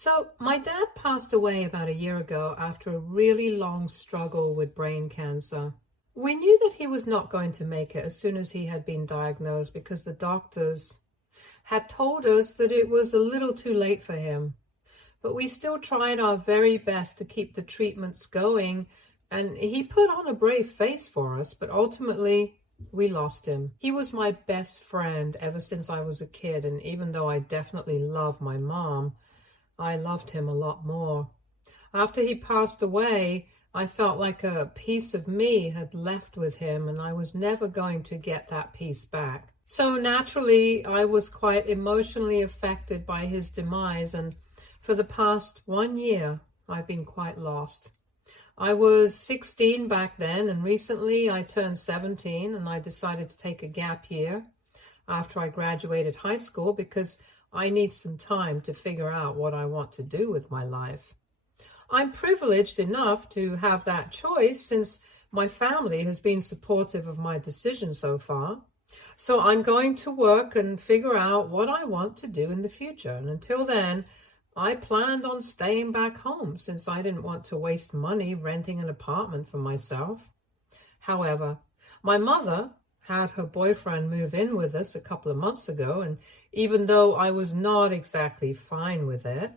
So, my dad passed away about a year ago after a really long struggle with brain cancer. We knew that he was not going to make it as soon as he had been diagnosed because the doctors had told us that it was a little too late for him. But we still tried our very best to keep the treatments going, and he put on a brave face for us, but ultimately we lost him. He was my best friend ever since I was a kid, and even though I definitely love my mom, I loved him a lot more. After he passed away, I felt like a piece of me had left with him, and I was never going to get that piece back. So naturally, I was quite emotionally affected by his demise, and for the past 1 year, I've been quite lost. I was 16 back then, and recently I turned 17, and I decided to take a gap year after I graduated high school because I need some time to figure out what I want to do with my life. I'm privileged enough to have that choice since my family has been supportive of my decision so far. So I'm going to work and figure out what I want to do in the future. And until then, I planned on staying back home since I didn't want to waste money renting an apartment for myself. However, my mother had her boyfriend move in with us a couple of months ago, and even though I was not exactly fine with it,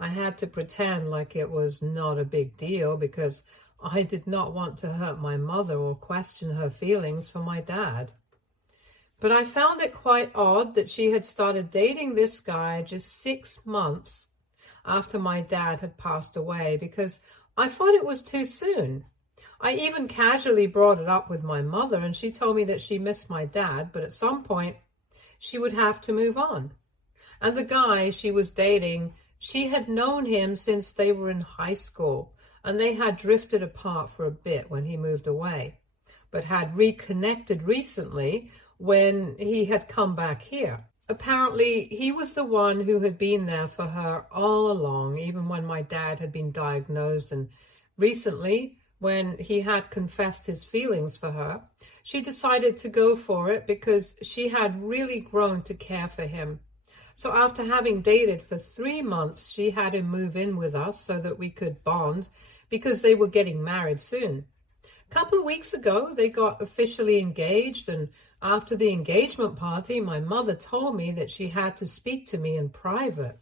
I had to pretend like it was not a big deal because I did not want to hurt my mother or question her feelings for my dad. But I found it quite odd that she had started dating this guy just 6 months after my dad had passed away because I thought it was too soon. I even casually brought it up with my mother, and she told me that she missed my dad, but at some point she would have to move on. And the guy she was dating, she had known him since they were in high school, and they had drifted apart for a bit when he moved away, but had reconnected recently when he had come back here. Apparently, he was the one who had been there for her all along, even when my dad had been diagnosed, and recently, when he had confessed his feelings for her, she decided to go for it because she had really grown to care for him. So after having dated for 3 months, she had him move in with us so that we could bond because they were getting married soon. A couple of weeks ago, they got officially engaged, and after the engagement party, my mother told me that she had to speak to me in private.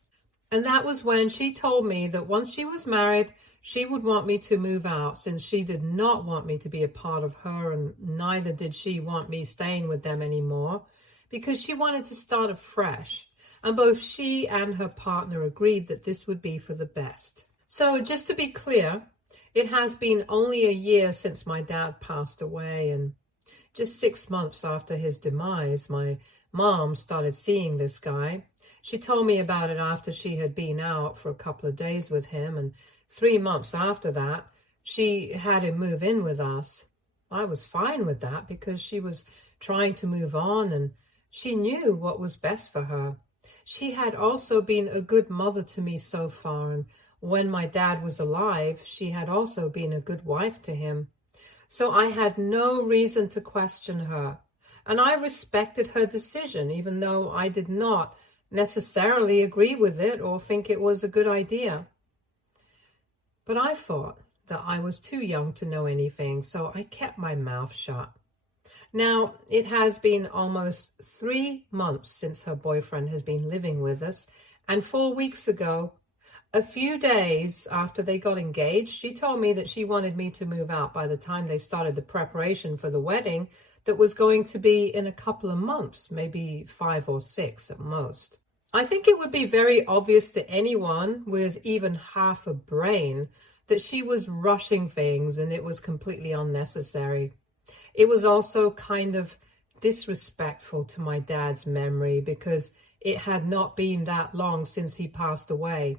And that was when she told me that once she was married, she would want me to move out since she did not want me to be a part of her, and neither did she want me staying with them anymore because she wanted to start afresh. And both she and her partner agreed that this would be for the best. So just to be clear, it has been only a year since my dad passed away, and just 6 months after his demise, my mom started seeing this guy. She told me about it after she had been out for a couple of days with him, and 3 months after that, she had him move in with us. I was fine with that because she was trying to move on and she knew what was best for her. She had also been a good mother to me so far, and when my dad was alive, she had also been a good wife to him. So I had no reason to question her, and I respected her decision, even though I did not necessarily agree with it or think it was a good idea. But I thought that I was too young to know anything, so I kept my mouth shut. Now, it has been almost 3 months since her boyfriend has been living with us, and 4 weeks ago, a few days after they got engaged, she told me that she wanted me to move out by the time they started the preparation for the wedding that was going to be in a couple of months, maybe 5 or 6 at most. I think it would be very obvious to anyone with even half a brain that she was rushing things and it was completely unnecessary. It was also kind of disrespectful to my dad's memory because it had not been that long since he passed away.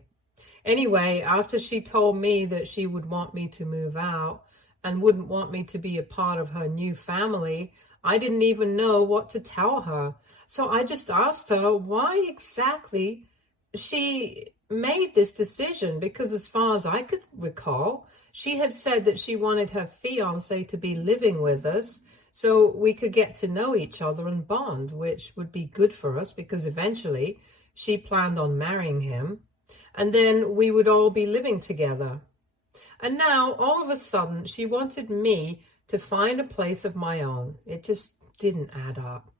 Anyway, after she told me that she would want me to move out and wouldn't want me to be a part of her new family, I didn't even know what to tell her. So I just asked her why exactly she made this decision, because as far as I could recall, she had said that she wanted her fiance to be living with us so we could get to know each other and bond, which would be good for us because eventually she planned on marrying him. and then we would all be living together. And now, all of a sudden, she wanted me to find a place of my own. It just didn't add up.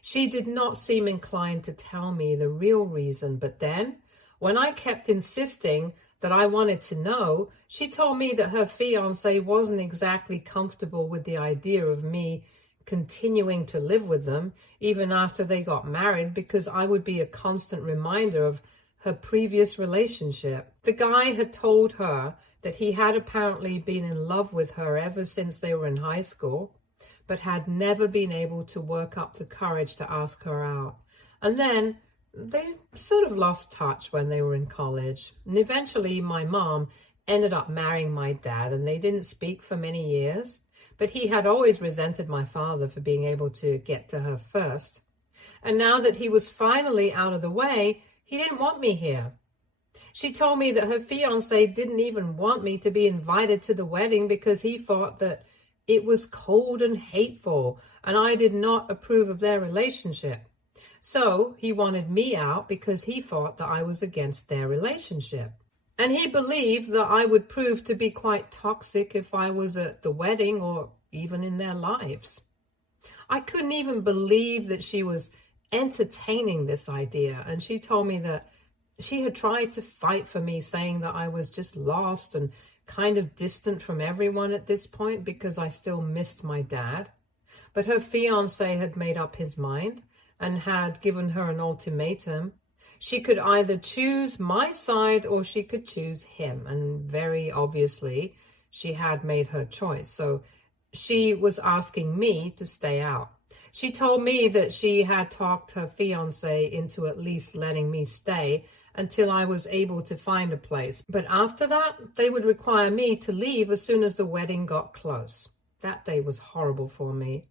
She did not seem inclined to tell me the real reason, but then, when I kept insisting that I wanted to know, she told me that her fiance wasn't exactly comfortable with the idea of me continuing to live with them, even after they got married, because I would be a constant reminder of her previous relationship. The guy had told her that he had apparently been in love with her ever since they were in high school, but had never been able to work up the courage to ask her out. And then they sort of lost touch when they were in college. And eventually my mom ended up marrying my dad, and they didn't speak for many years. But he had always resented my father for being able to get to her first. And now that he was finally out of the way, he didn't want me here. She told me that her fiance didn't even want me to be invited to the wedding because he thought that it was cold and hateful, and I did not approve of their relationship. So he wanted me out because he thought that I was against their relationship. And he believed that I would prove to be quite toxic if I was at the wedding or even in their lives. I couldn't even believe that she was entertaining this idea, and she told me that she had tried to fight for me, saying that I was just lost and kind of distant from everyone at this point because I still missed my dad. But her fiancé had made up his mind and had given her an ultimatum. She could either choose my side or she could choose him. And very obviously, she had made her choice. So she was asking me to stay out. She told me that she had talked her fiancé into at least letting me stay until I was able to find a place. But after that, they would require me to leave as soon as the wedding got close. That day was horrible for me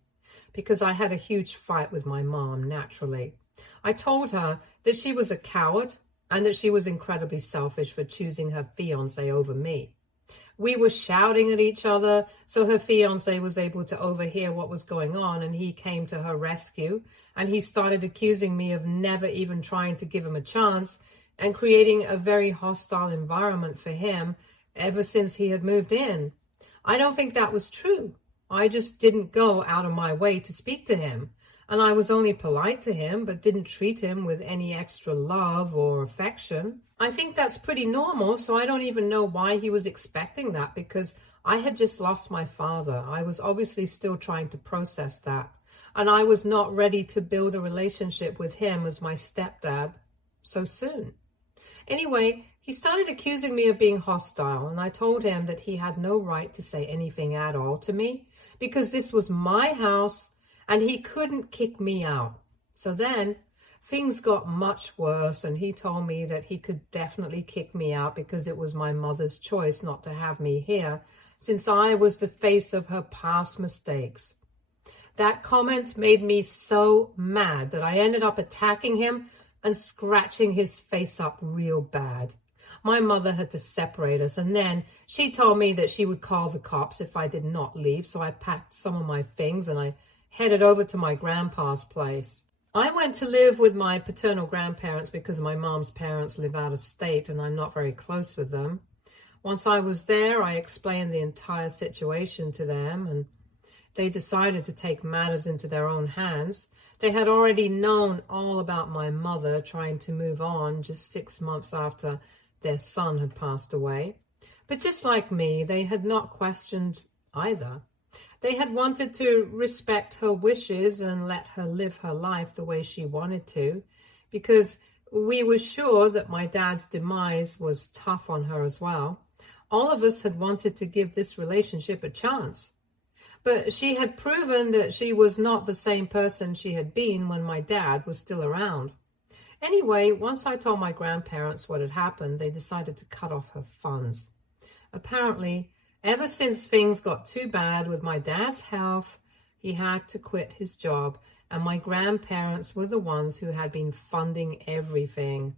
because I had a huge fight with my mom, naturally. I told her that she was a coward and that she was incredibly selfish for choosing her fiancé over me. We were shouting at each other, so her fiancé was able to overhear what was going on, and he came to her rescue, and he started accusing me of never even trying to give him a chance and creating a very hostile environment for him ever since he had moved in. I don't think that was true. I just didn't go out of my way to speak to him, and I was only polite to him, but didn't treat him with any extra love or affection. I think that's pretty normal, so I don't even know why he was expecting that, because I had just lost my father. I was obviously still trying to process that, and I was not ready to build a relationship with him as my stepdad so soon. Anyway, he started accusing me of being hostile, and I told him that he had no right to say anything at all to me because this was my house and he couldn't kick me out. So then things got much worse, and he told me that he could definitely kick me out because it was my mother's choice not to have me here, since I was the face of her past mistakes. That comment made me so mad that I ended up attacking him and scratching his face up real bad. My mother had to separate us, and then she told me that she would call the cops if I did not leave, so I packed some of my things and I headed over to my grandpa's place. I went to live with my paternal grandparents because my mom's parents live out of state and I'm not very close with them. Once I was there, I explained the entire situation to them, and they decided to take matters into their own hands. They had already known all about my mother trying to move on just 6 months after their son had passed away. But just like me, they had not questioned either. They had wanted to respect her wishes and let her live her life the way she wanted to, because we were sure that my dad's demise was tough on her as well. All of us had wanted to give this relationship a chance. But she had proven that she was not the same person she had been when my dad was still around. Anyway, once I told my grandparents what had happened, they decided to cut off her funds. Apparently, ever since things got too bad with my dad's health, he had to quit his job, and my grandparents were the ones who had been funding everything.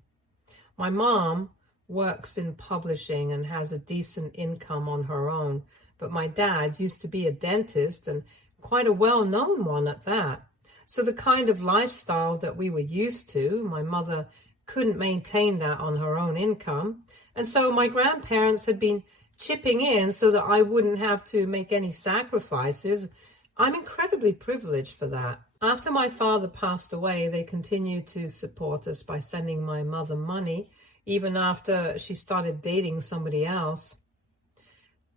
My mom works in publishing and has a decent income on her own, but my dad used to be a dentist, and quite a well-known one at that. So the kind of lifestyle that we were used to, my mother couldn't maintain that on her own income. And so my grandparents had been chipping in so that I wouldn't have to make any sacrifices. I'm incredibly privileged for that. After my father passed away, they continued to support us by sending my mother money, even after she started dating somebody else.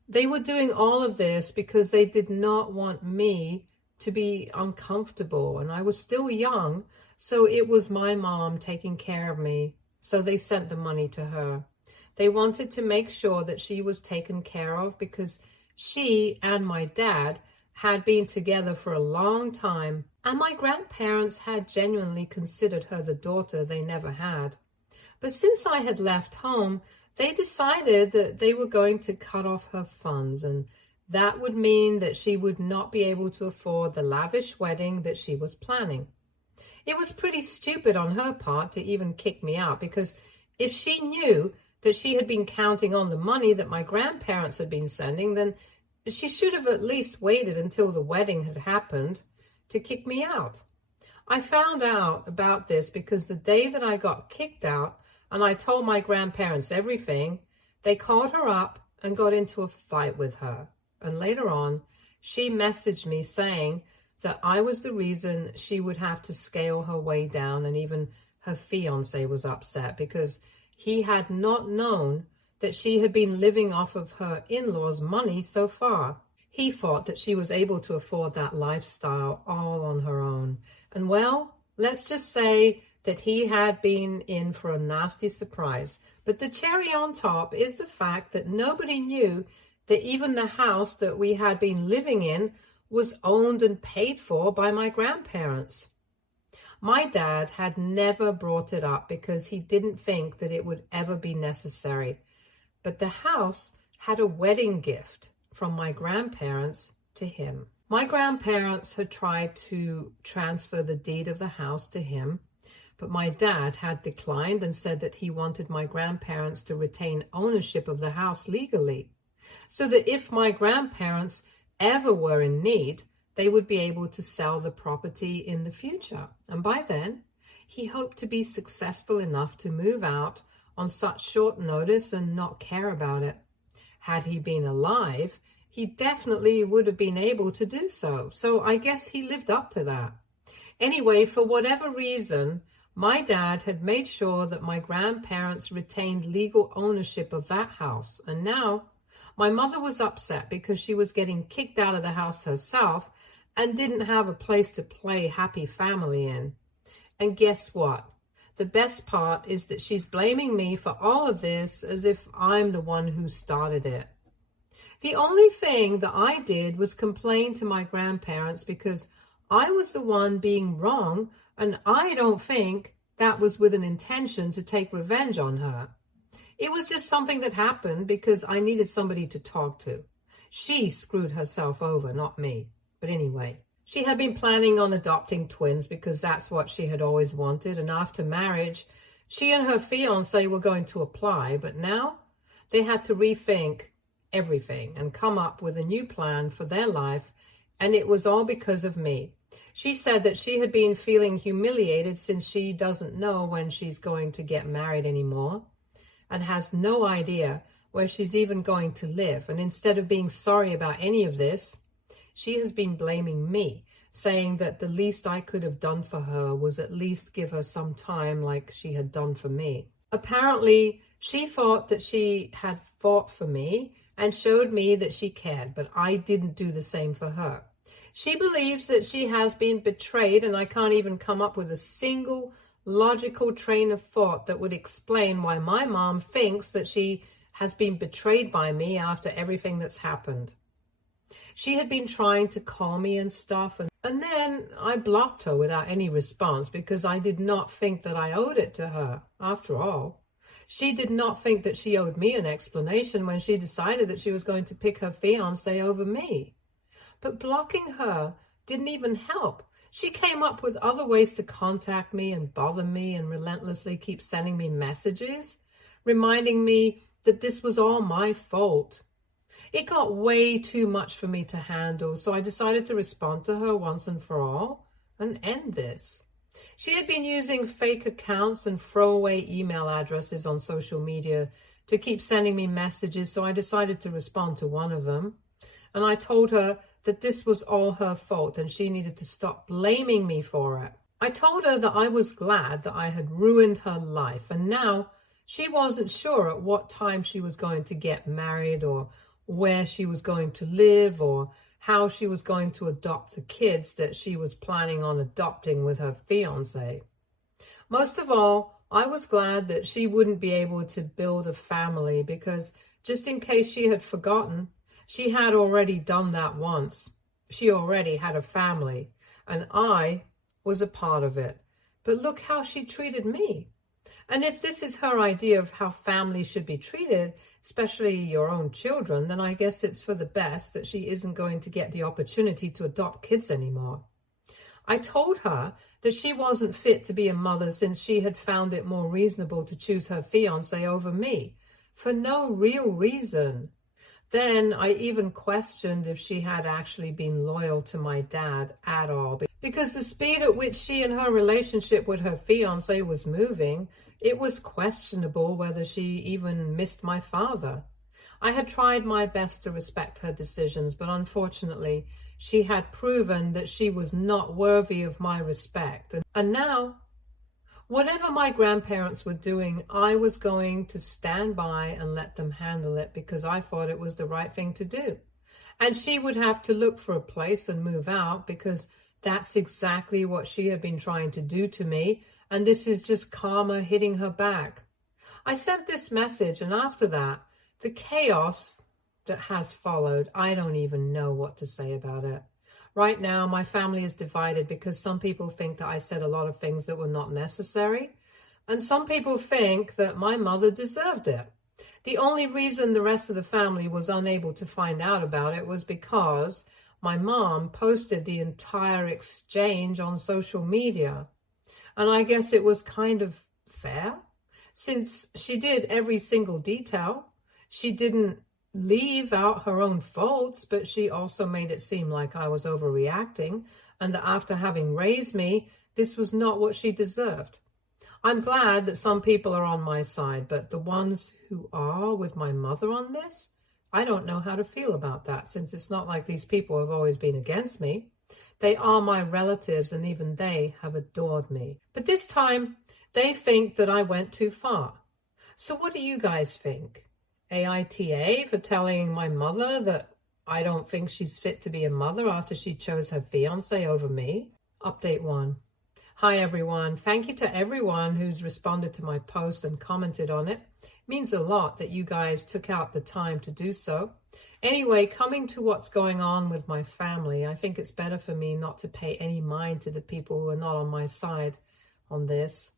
They were doing all of this because they did not want me to be uncomfortable, and I was still young, so it was my mom taking care of me, so they sent the money to her. They wanted to make sure that she was taken care of because she and my dad had been together for a long time, and my grandparents had genuinely considered her the daughter they never had. But since I had left home, they decided that they were going to cut off her funds, and that would mean that she would not be able to afford the lavish wedding that she was planning. It was pretty stupid on her part to even kick me out, because if she knew that she had been counting on the money that my grandparents had been sending, then she should have at least waited until the wedding had happened to kick me out. I found out about this because the day that I got kicked out and I told my grandparents everything, they called her up and got into a fight with her. And later on, she messaged me saying that I was the reason she would have to scale her way down, and even her fiancé was upset because he had not known that she had been living off of her in-laws' money so far. He thought that she was able to afford that lifestyle all on her own. And well, let's just say that he had been in for a nasty surprise. But the cherry on top is the fact that nobody knew that even the house that we had been living in was owned and paid for by my grandparents. My dad had never brought it up because he didn't think that it would ever be necessary. But the house had a wedding gift from my grandparents to him. My grandparents had tried to transfer the deed of the house to him, but my dad had declined and said that he wanted my grandparents to retain ownership of the house legally, so that if my grandparents ever were in need, they would be able to sell the property in the future. And by then, he hoped to be successful enough to move out on such short notice and not care about it. Had he been alive, he definitely would have been able to do so. So I guess he lived up to that. Anyway, for whatever reason, my dad had made sure that my grandparents retained legal ownership of that house. And now my mother was upset because she was getting kicked out of the house herself and didn't have a place to play happy family in. And guess what? The best part is that she's blaming me for all of this as if I'm the one who started it. The only thing that I did was complain to my grandparents because I was the one being wrong, and I don't think that was with an intention to take revenge on her. It was just something that happened because I needed somebody to talk to. She screwed herself over, not me. But anyway, she had been planning on adopting twins because that's what she had always wanted. And after marriage, she and her fiancé were going to apply. But now they had to rethink everything and come up with a new plan for their life. And it was all because of me. She said that she had been feeling humiliated since she doesn't know when she's going to get married anymore and has no idea where she's even going to live. And instead of being sorry about any of this, she has been blaming me, saying that the least I could have done for her was at least give her some time like she had done for me. Apparently, she thought that she had fought for me and showed me that she cared, but I didn't do the same for her. She believes that she has been betrayed, and I can't even come up with a single logical train of thought that would explain why my mom thinks that she has been betrayed by me after everything that's happened. She had been trying to call me and stuff, and then I blocked her without any response because I did not think that I owed it to her. After all, she did not think that she owed me an explanation when she decided that she was going to pick her fiancé over me. But blocking her didn't even help. She came up with other ways to contact me and bother me and relentlessly keep sending me messages, reminding me that this was all my fault. It got way too much for me to handle, so I decided to respond to her once and for all and end this. She had been using fake accounts and throwaway email addresses on social media to keep sending me messages, so I decided to respond to one of them. And I told her that this was all her fault and she needed to stop blaming me for it. I told her that I was glad that I had ruined her life, and now she wasn't sure at what time she was going to get married, or where she was going to live, or how she was going to adopt the kids that she was planning on adopting with her fiancé. Most of all, I was glad that she wouldn't be able to build a family, because just in case she had forgotten, she had already done that once. She already had a family, and I was a part of it. But look how she treated me. And if this is her idea of how families should be treated, especially your own children, then I guess it's for the best that she isn't going to get the opportunity to adopt kids anymore. I told her that she wasn't fit to be a mother since she had found it more reasonable to choose her fiancé over me, for no real reason. Then I even questioned if she had actually been loyal to my dad at all, because the speed at which she and her relationship with her fiancé was moving, it was questionable whether she even missed my father. I had tried my best to respect her decisions, but unfortunately, she had proven that she was not worthy of my respect. And now, whatever my grandparents were doing, I was going to stand by and let them handle it, because I thought it was the right thing to do. And she would have to look for a place and move out, because that's exactly what she had been trying to do to me, and this is just karma hitting her back. I sent this message, and after that, the chaos that has followed, I don't even know what to say about it. Right now, my family is divided because some people think that I said a lot of things that were not necessary, and some people think that my mother deserved it. The only reason the rest of the family was unable to find out about it was because my mom posted the entire exchange on social media. And I guess it was kind of fair, since she did every single detail. She didn't leave out her own faults, but she also made it seem like I was overreacting, and that after having raised me, this was not what she deserved. I'm glad that some people are on my side, but the ones who are with my mother on this, I don't know how to feel about that, since it's not like these people have always been against me. They are my relatives, and even they have adored me. But this time, they think that I went too far. So what do you guys think? AITA for telling my mother that I don't think she's fit to be a mother after she chose her fiancé over me? Update 1. Hi everyone. Thank you to everyone who's responded to my post and commented on it. It means a lot that you guys took out the time to do so. Anyway, coming to what's going on with my family, I think it's better for me not to pay any mind to the people who are not on my side on this,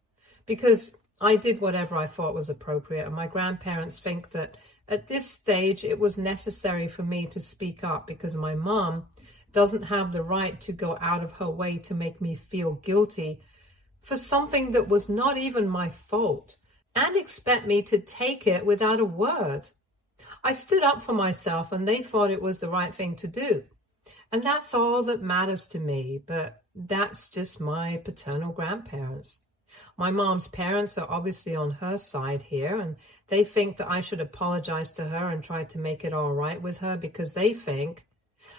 because I did whatever I thought was appropriate, and my grandparents think that at this stage it was necessary for me to speak up, because my mom doesn't have the right to go out of her way to make me feel guilty for something that was not even my fault, and expect me to take it without a word. I stood up for myself, and they thought it was the right thing to do. And that's all that matters to me, but that's just my paternal grandparents. My mom's parents are obviously on her side here, and they think that I should apologize to her and try to make it all right with her, because they think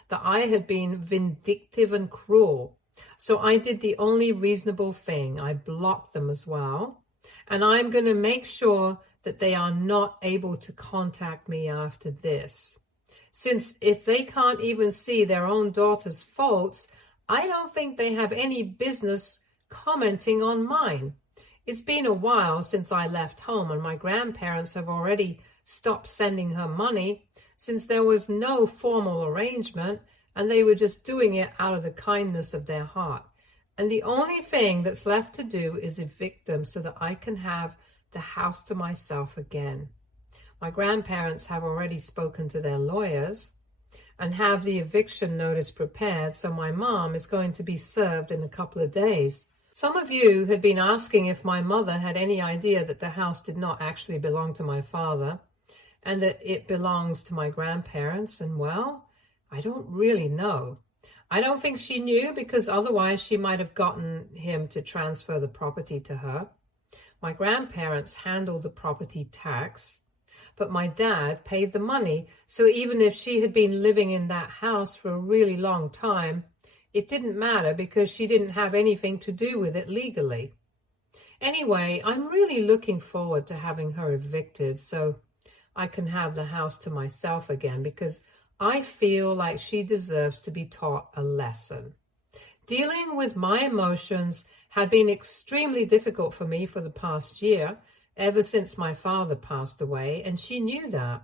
that I had been vindictive and cruel. So I did the only reasonable thing. I blocked them as well. And I'm going to make sure that they are not able to contact me after this. Since if they can't even see their own daughter's faults, I don't think they have any business commenting on mine. It's been a while since I left home, and my grandparents have already stopped sending her money, since there was no formal arrangement and they were just doing it out of the kindness of their heart. And the only thing that's left to do is evict them so that I can have the house to myself again. My grandparents have already spoken to their lawyers and have the eviction notice prepared, so my mom is going to be served in a couple of days. Some of you had been asking if my mother had any idea that the house did not actually belong to my father and that it belongs to my grandparents, and well, I don't really know. I don't think she knew, because otherwise she might have gotten him to transfer the property to her. My grandparents handled the property tax, but my dad paid the money. So even if she had been living in that house for a really long time, it didn't matter because she didn't have anything to do with it legally. Anyway, I'm really looking forward to having her evicted so I can have the house to myself again, because I feel like she deserves to be taught a lesson. Dealing with my emotions had been extremely difficult for me for the past year, ever since my father passed away, and she knew that.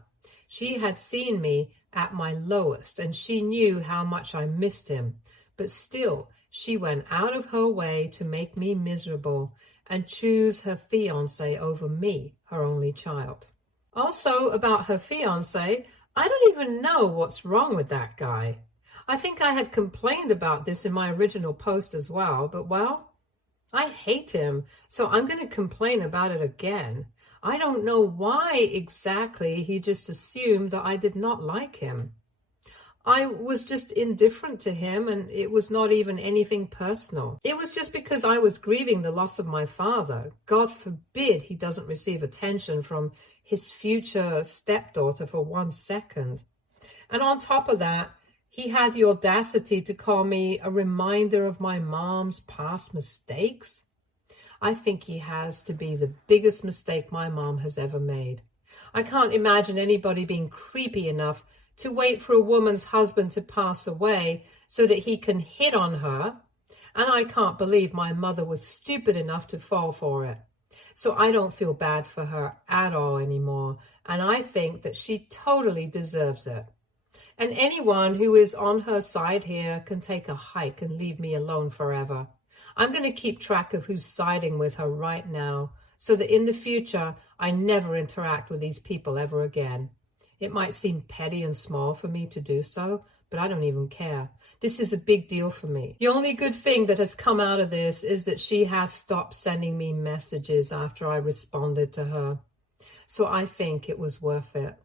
She had seen me at my lowest, and she knew how much I missed him. But still, she went out of her way to make me miserable and choose her fiancé over me, her only child. Also, about her fiancé, I don't even know what's wrong with that guy. I think I had complained about this in my original post as well, but well, I hate him, so I'm going to complain about it again. I don't know why exactly he just assumed that I did not like him. I was just indifferent to him, and it was not even anything personal. It was just because I was grieving the loss of my father. God forbid he doesn't receive attention from his future stepdaughter for 1 second. And on top of that, he had the audacity to call me a reminder of my mom's past mistakes. I think he has to be the biggest mistake my mom has ever made. I can't imagine anybody being creepy enough to wait for a woman's husband to pass away so that he can hit on her. And I can't believe my mother was stupid enough to fall for it. So I don't feel bad for her at all anymore. And I think that she totally deserves it. And anyone who is on her side here can take a hike and leave me alone forever. I'm going to keep track of who's siding with her right now, so that in the future, I never interact with these people ever again. It might seem petty and small for me to do so, but I don't even care. This is a big deal for me. The only good thing that has come out of this is that she has stopped sending me messages after I responded to her. So I think it was worth it.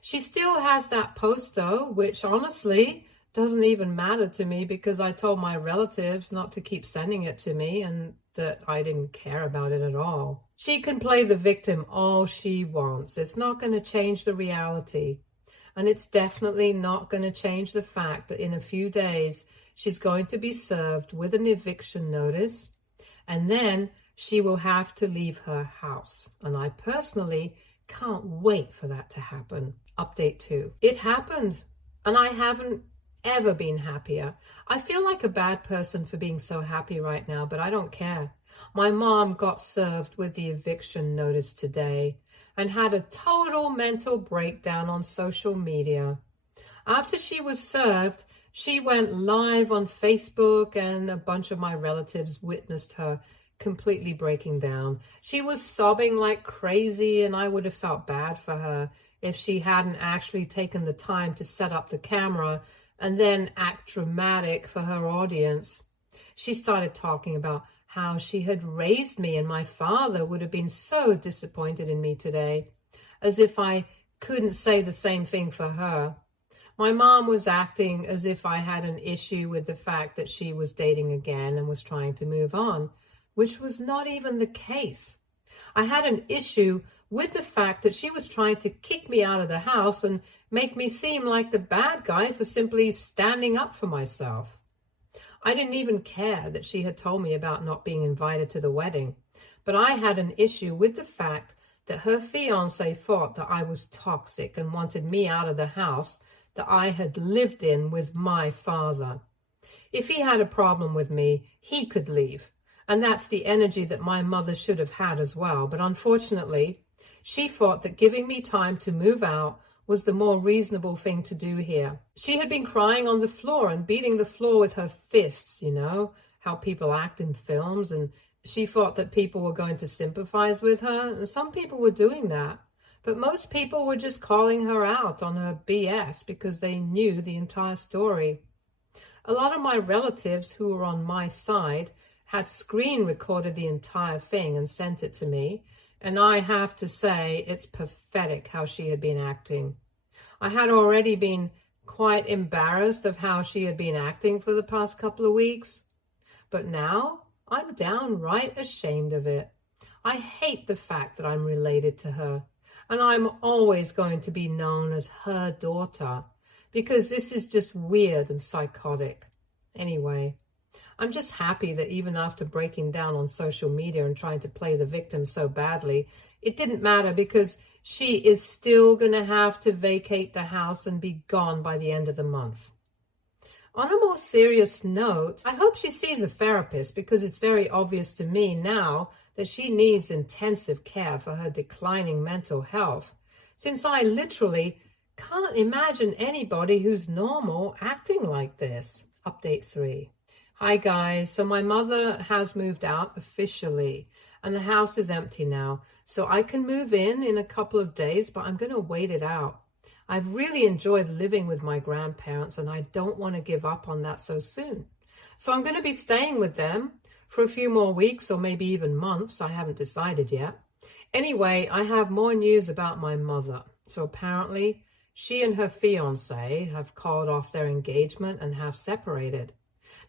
She still has that post though, which honestly doesn't even matter to me, because I told my relatives not to keep sending it to me and that I didn't care about it at all. She can play the victim all she wants. It's not going to change the reality. And it's definitely not going to change the fact that in a few days, she's going to be served with an eviction notice, and then she will have to leave her house. And I personally can't wait for that to happen. Update 2. It happened, and I haven't ever been happier. I feel like a bad person for being so happy right now, but I don't care. My mom got served with the eviction notice today and had a total mental breakdown on social media. After she was served, she went live on Facebook, and a bunch of my relatives witnessed her completely breaking down. She was sobbing like crazy, and I would have felt bad for her if she hadn't actually taken the time to set up the camera and then act dramatic for her audience. She started talking about how she had raised me, and my father would have been so disappointed in me today, as if I couldn't say the same thing for her. My mom was acting as if I had an issue with the fact that she was dating again and was trying to move on, which was not even the case. I had an issue with the fact that she was trying to kick me out of the house and make me seem like the bad guy for simply standing up for myself. I didn't even care that she had told me about not being invited to the wedding, but I had an issue with the fact that her fiancé thought that I was toxic and wanted me out of the house that I had lived in with my father. If he had a problem with me, he could leave. And that's the energy that my mother should have had as well. But unfortunately, she thought that giving me time to move out was the more reasonable thing to do here. She had been crying on the floor and beating the floor with her fists, you know, how people act in films. And she thought that people were going to sympathize with her. And some people were doing that. But most people were just calling her out on her BS because they knew the entire story. A lot of my relatives who were on my side had screen recorded the entire thing and sent it to me, and I have to say it's pathetic how she had been acting. I had already been quite embarrassed of how she had been acting for the past couple of weeks. But now I'm downright ashamed of it. I hate the fact that I'm related to her, and I'm always going to be known as her daughter, because this is just weird and psychotic. Anyway, I'm just happy that even after breaking down on social media and trying to play the victim so badly, it didn't matter, because she is still going to have to vacate the house and be gone by the end of the month. On a more serious note, I hope she sees a therapist, because it's very obvious to me now that she needs intensive care for her declining mental health, since I literally can't imagine anybody who's normal acting like this. Update 3. Hi guys, so my mother has moved out officially and the house is empty now, so I can move in a couple of days, but I'm going to wait it out. I've really enjoyed living with my grandparents and I don't want to give up on that so soon. So I'm going to be staying with them for a few more weeks or maybe even months. I haven't decided yet. Anyway, I have more news about my mother. So apparently she and her fiancé have called off their engagement and have separated.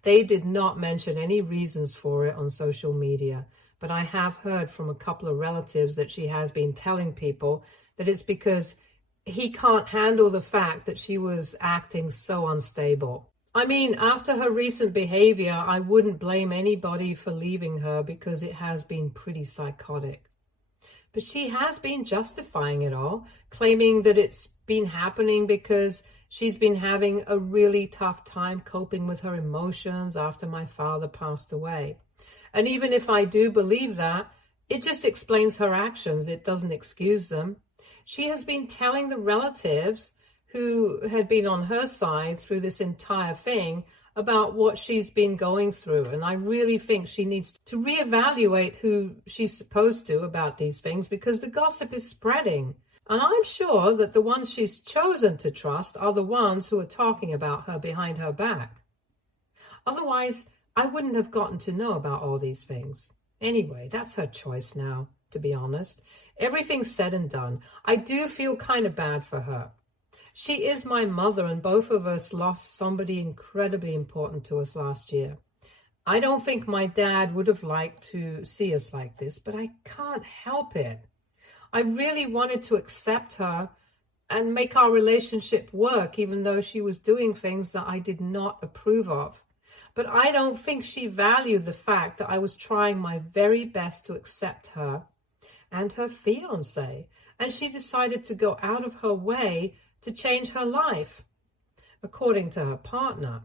They did not mention any reasons for it on social media, but I have heard from a couple of relatives that she has been telling people that it's because he can't handle the fact that she was acting so unstable. I mean, after her recent behavior, I wouldn't blame anybody for leaving her, because it has been pretty psychotic. But she has been justifying it all, claiming that it's been happening because she's been having a really tough time coping with her emotions after my father passed away. And even if I do believe that, it just explains her actions. It doesn't excuse them. She has been telling the relatives who had been on her side through this entire thing about what she's been going through. And I really think she needs to reevaluate who she's supposed to about these things, because the gossip is spreading. And I'm sure that the ones she's chosen to trust are the ones who are talking about her behind her back. Otherwise, I wouldn't have gotten to know about all these things. Anyway, that's her choice now, to be honest. Everything's said and done. I do feel kind of bad for her. She is my mother, and both of us lost somebody incredibly important to us last year. I don't think my dad would have liked to see us like this, but I can't help it. I really wanted to accept her and make our relationship work, even though she was doing things that I did not approve of. But I don't think she valued the fact that I was trying my very best to accept her and her fiancé, and she decided to go out of her way to change her life, according to her partner.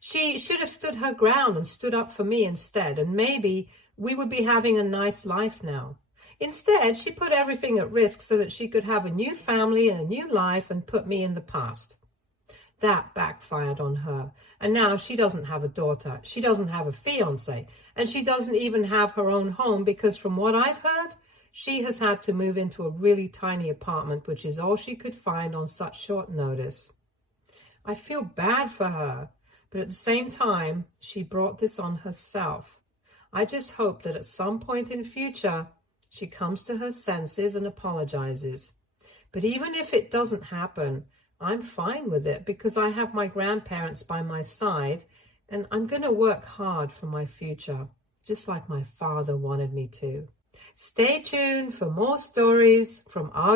She should have stood her ground and stood up for me instead, and maybe we would be having a nice life now. Instead, she put everything at risk so that she could have a new family and a new life and put me in the past. That backfired on her, and now she doesn't have a daughter, she doesn't have a fiancé, and she doesn't even have her own home, because from what I've heard, she has had to move into a really tiny apartment, which is all she could find on such short notice. I feel bad for her, but at the same time, she brought this on herself. I just hope that at some point in future, she comes to her senses and apologizes. But even if it doesn't happen, I'm fine with it, because I have my grandparents by my side, and I'm going to work hard for my future, just like my father wanted me to. Stay tuned for more stories from our